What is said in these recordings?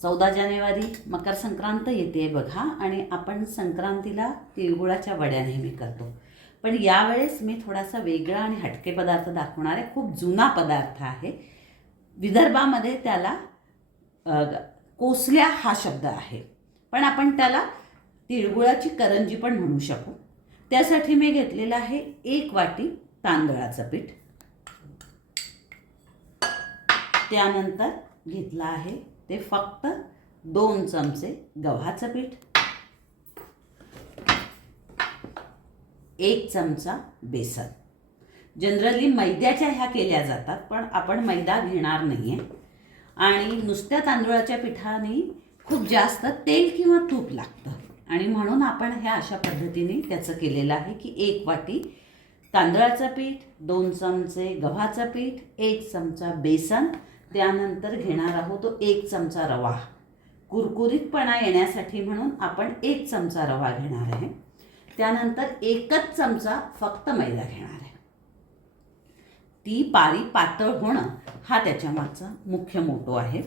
चौदा जानेवारी मकर संक्रांत येते बघा आणि आपण संक्रांतीला तिळगुळाच्या वड्या नेहमी करतो. पण यावेळेस मी थोडासा वेगळा आणि हटके पदार्थ दाखवणार आहे. खूप जुना पदार्थ आहे. विदर्भामध्ये त्याला कोसल्या हा शब्द आहे. पण आपण त्याला तिळगुळाची करंजी पण म्हणू शकू. त्यासाठी मी घेतलेलं आहे एक वाटी तांदळाचं पीठ. त्यानंतर घेतलं आहे ते फक्त दोन चमचे गव्हाचं पीठ एक चमचा बेसन. जनरली मैद्याच्या ह्या केल्या जातात पण आपण मैदा घेणार नाही आहे आणि नुसत्या तांदूळाच्या पिठाने खूप जास्त तेल किंवा तूप लागतं. आणि म्हणून आपण ह्या अशा पद्धतीने त्याचं केलेलं आहे की एक वाटी तांदळाचं पीठ दोन चमचे गव्हाचं पीठ एक चमचा बेसन त्यानंतर घेणार आहोत तो एक चमचा रवा. कुरकुरीतपणा येण्यासाठी म्हणून आपण एक चमचा रवा घेणार आहे. त्यानंतर एकच चमचा फक्त मैदा घेणार आहे. ती पारी पातळ होणं हा त्याच्यामागचा मुख्य मोटो आहे.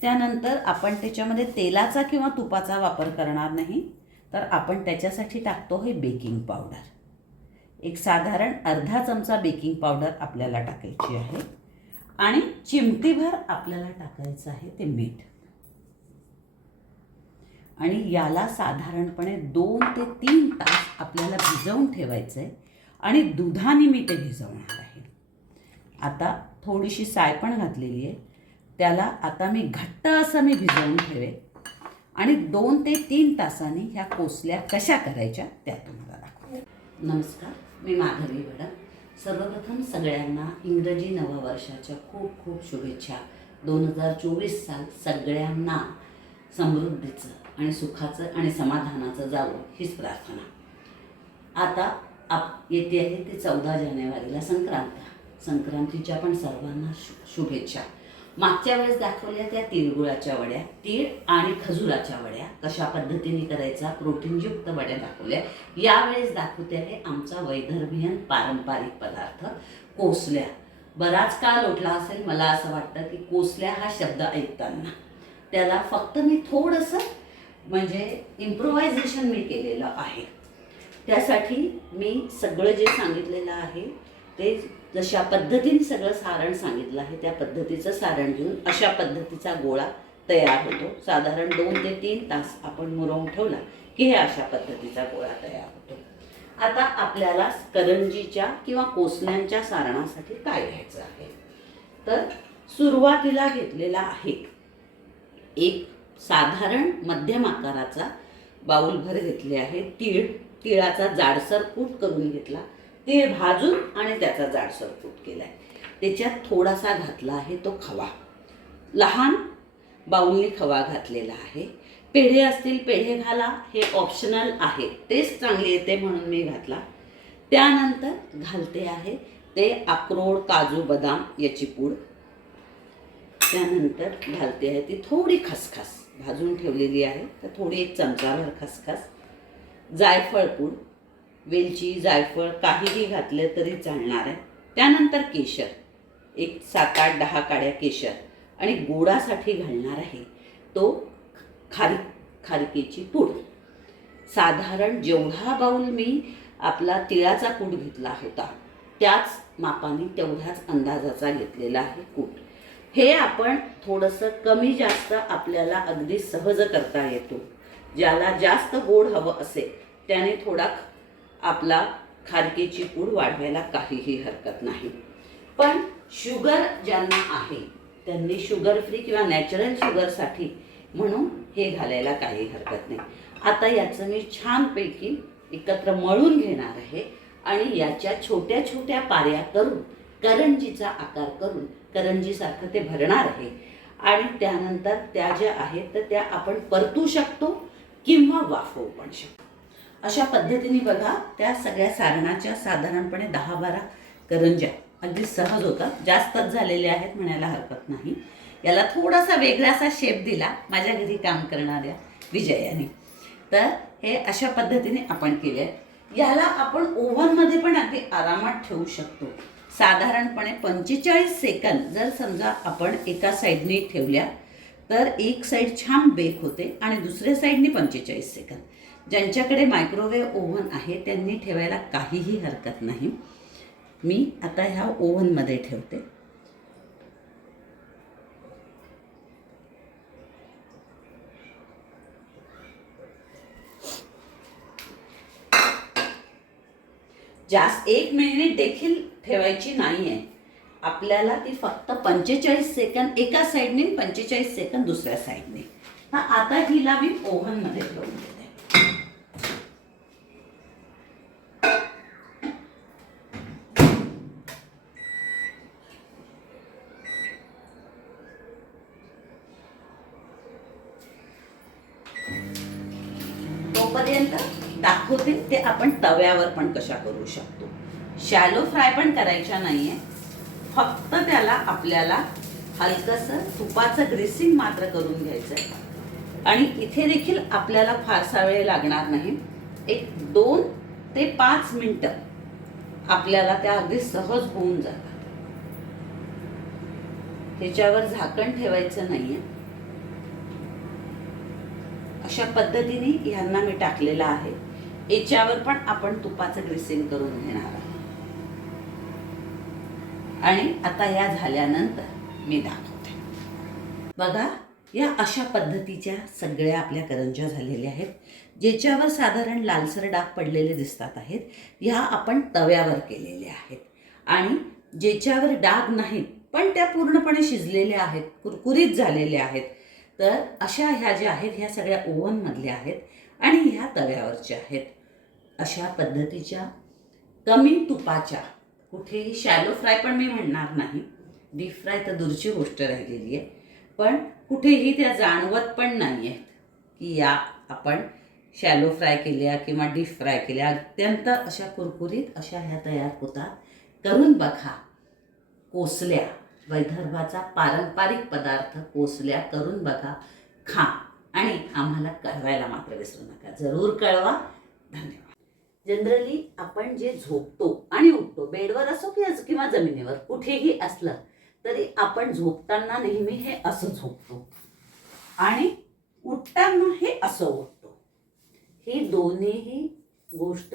त्यानंतर आपण त्याच्यामध्ये तेलाचा किंवा तुपाचा वापर करणार नाही तर आपण त्याच्यासाठी टाकतो हे बेकिंग पावडर. एक साधारण अर्धा चमचा बेकिंग पावडर आपल्याला टाकायची आहे. आणि चिमटीभर आपल्याला टाकायचं आहे ते मीठ. आणि याला साधारणपणे दोन ते तीन तास आपल्याला भिजवून ठेवायचं आहे आणि दुधाने मी ते भिजवणार आहे. आता थोडीशी साय पण घातलेली आहे. त्याला आता मी घट्ट असं मी भिजवून ठेवे आणि दोन ते तीन तासांनी ह्या कोसल्या कशा करायच्या त्या तुम्हाला दाखवते. नमस्कार मी माधवी वडा सर्वप्रथम सगळ्यांना इंग्रजी नववर्षाच्या खूप खूप शुभेच्छा. दोन हजार चोवीस साल सगळ्यांना समृद्धीचं आणि सुखाचं आणि समाधानाचं जावं हीच प्रार्थना. आता आप येते आहे ते चौदा जानेवारीला संक्रांत. संक्रांतीच्या पण सर्वांना शु शुभेच्छा. मागच्या वेळेस दाखवल्या त्या तिळगुळाच्या वड्या तीळ आणि खजुराच्या वड्या कशा पद्धतीने करायचा प्रोटीनयुक्त वड्या दाखवल्या. यावेळेस दाखवते आहे आमचा वैदर्भियन पारंपरिक पदार्थ कोसल्या. बराच काळ लोटला असेल मला असं वाटतं की कोसल्या हा शब्द ऐकताना. त्याला फक्त मी थोडंसं म्हणजे इम्प्रोव्हायझेशन मी केलेलं आहे. त्यासाठी मी सगळं जे सांगितलेलं आहे ते जशा पद्धतीने सगळं सारण सांगितलं आहे त्या पद्धतीचं सारण घेऊन अशा पद्धतीचा गोळा तयार होतो. साधारण दोन ते तीन तास आपण मुरवून ठेवला की हे अशा पद्धतीचा गोळा तयार होतो. आता आपल्याला करंजीच्या किंवा कोसल्यांच्या सारणासाठी काय घ्यायचं आहे? तर सुरुवातीला घेतलेला आहे एक साधारण मध्यम आकाराचा बाऊलभर घेतले आहे. तीळ तिळाचा जाडसर कूट करून घेतला. तीळ भाजून आणि त्याचा जाडसर कूट केला आहे त्याच्यात थोडासा घातला आहे तो खवा. लहान बाऊलनी खवा घातलेला आहे. पेढे असतील पेढे घाला. हे ऑप्शनल आहे. तेच चांगली येते म्हणून मी घातला. त्यानंतर घालते आहे ते अक्रोड काजू बदाम याची पूड. त्यानंतर घालते आहे ती थोडी खसखस. भाजून ठेवलेली आहे. तर थोडी एक चमचाभर खसखस. जायफळ पूड. वेलची जायफळ काहीही घातलं तरी चालणार आहे. त्यानंतर केशर. एक सात आठ दहा काड्या केशर आणि गोडासाठी घालणार आहे. तो खारी खारकेची पूड. साधारण जेवढा बाऊल मी आपला तिळाचा कूट घेतला होता त्याच मापाने तेवढ्याच अंदाजाचा घेतलेला आहे कूट हे आपण थोडंसं कमी जास्त आपल्याला अगदी सहज करता येतो. ज्याला जास्त गोड हवं असेल त्याने थोडा आपला खारकेची पूड वाढवायला काहीही हरकत नाही. पण शुगर ज्यांना आहे त्यांनी शुगर फ्री किंवा नॅचरल शुगरसाठी म्हणून हे घालायला काही हरकत नाही. आता याचं मी छानपैकी एकत्र मळून घेणार आहे आणि याच्या छोट्या छोट्या पाऱ्या करून करंजीचा आकार करून करंजीसारखं ते भरणार आहे. आणि त्यानंतर त्या ज्या आहेत तर त्या आपण परतू शकतो किंवा वाफवू पण शकतो. अशा पद्धतीने बघा त्या सगळ्या सारणाच्या साधारणपणे दहा बारा करंज्या. अगदी सहज होतात जास्तच झालेल्या आहेत म्हणायला हरकत नाही. याला थोडासा वेगळासा शेप दिला माझ्या घरी काम करणाऱ्या विजयाने. तर हे अशा पद्धतीने आपण केले याला आपण ओव्हनमध्ये पण अगदी आरामात ठेवू शकतो. साधारणपणे पंचेचाळीस सेकंद जर समजा आपण एका साईडने ठेवल्या तर एक साईड छान बेक होते आणि दुसऱ्या साईडने पंचेचाळीस सेकंद. ज्यांच्याकडे मायक्रोवेव्ह ओव्हन आहे त्यांनी ठेवायला काहीही हरकत नाही. मी आता ह्या ओव्हनमध्ये ठेवते. जास्त एक मिनिट देखील ठेवायची नाही आहे आपल्याला ती फक्त पंचेचाळीस सेकंद एका साईडने पंचेचाळीस सेकंद दुसऱ्या साईडने आता हिला मी ओव्हनमध्ये ठेवून देते. जोपर्यंत दाखवते ते आपण तव्यावर पण कशा करू शकतो. शॅलो फ्राय पण करायच्या नाहीये. फक्त त्याला आपल्याला हलकंसं तुपाचं ग्रेसिंग मात्र करून घ्यायचं आहे आणि इथे देखील आपल्याला फारसा वेळ लागणार नाही. एक दोन ते पाच मिनटं आपल्याला त्या अगदी सहज होऊन जातात. त्याच्यावर झाकण ठेवायचं नाहीये. अशा पद्धतीने ह्यांना मी टाकलेला आहे. याच्यावर पण आपण तुपाचं ग्रेसिंग करून घेणार आहोत. आणि आता या झाल्यानंतर मी दाखवते. बघा या अशा पद्धतीच्या सगळ्या आपल्या करंज्या झालेल्या आहेत ज्याच्यावर साधारण लालसर डाग पडलेले दिसतात आहेत ह्या आपण तव्यावर केलेल्या आहेत. आणि ज्याच्यावर डाग नाहीत पण त्या पूर्णपणे शिजलेल्या आहेत कुरकुरीत झालेल्या आहेत तर अशा ह्या ज्या आहेत ह्या सगळ्या ओव्हनमधल्या आहेत आणि ह्या तव्यावरच्या आहेत. अशा पद्धतीच्या कमी तुपाच्या कुठेही शॅलो फ्राय पण मी म्हणणार नाही. डीप फ्राय तर दूरची गोष्ट राहिलेली आहे. पण कुठेही त्या जाणवत पण नाही आहेत की या आपण शॅलो फ्राय केल्या किंवा डीप फ्राय केल्या. अत्यंत अशा कुरकुरीत अशा ह्या तयार होतात. करून बघा कोसल्या. वैदर्भाचा पारंपरिक पदार्थ कोसल्या करून बघा. खा. आणि आम्हाला कळवायला मात्र विसरू नका. जरूर कळवा. धन्यवाद. जनरली आपण जे झोपतो आणि उठतो बेडवर असो की किंवा जमिनीवर कुठेही असलं तरी आपण झोपताना नेहमी हे असं झोपतो. आणि उठताना हे असं उठतो. ही दोन्हीही गोष्ट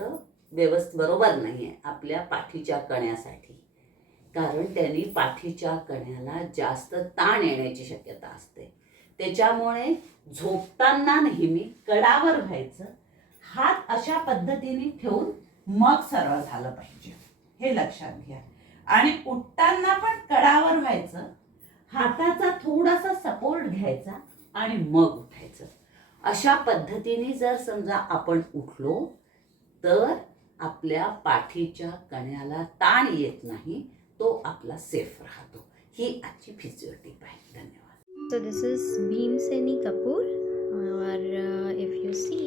व्यवस्थ बरोबर नाही आहे आपल्या पाठीच्या कण्यासाठी. कारण त्यांनी पाठीच्या कण्याला जास्त ताण येण्याची शक्यता असते. त्याच्यामुळे झोपताना नेहमी कडावर व्हायचं. हात अशा पद्धतीने ठेवून मग सरळ झालं पाहिजे. हे लक्षात घ्या. आणि उठताना पण कडावर व्हायचं. हाताचा थोडासा सपोर्ट घ्यायचा आणि मग उठायचं. अशा पद्धतीने जर समजा आपण उठलो तर आपल्या पाठीच्या कण्याला ताण येत नाही. तो आपला सेफ राहतो. ही आजची फिजिओटी पाहिजे धन्यवाद. सो दिस इज भीमसेनी कपूर और इफ यू सी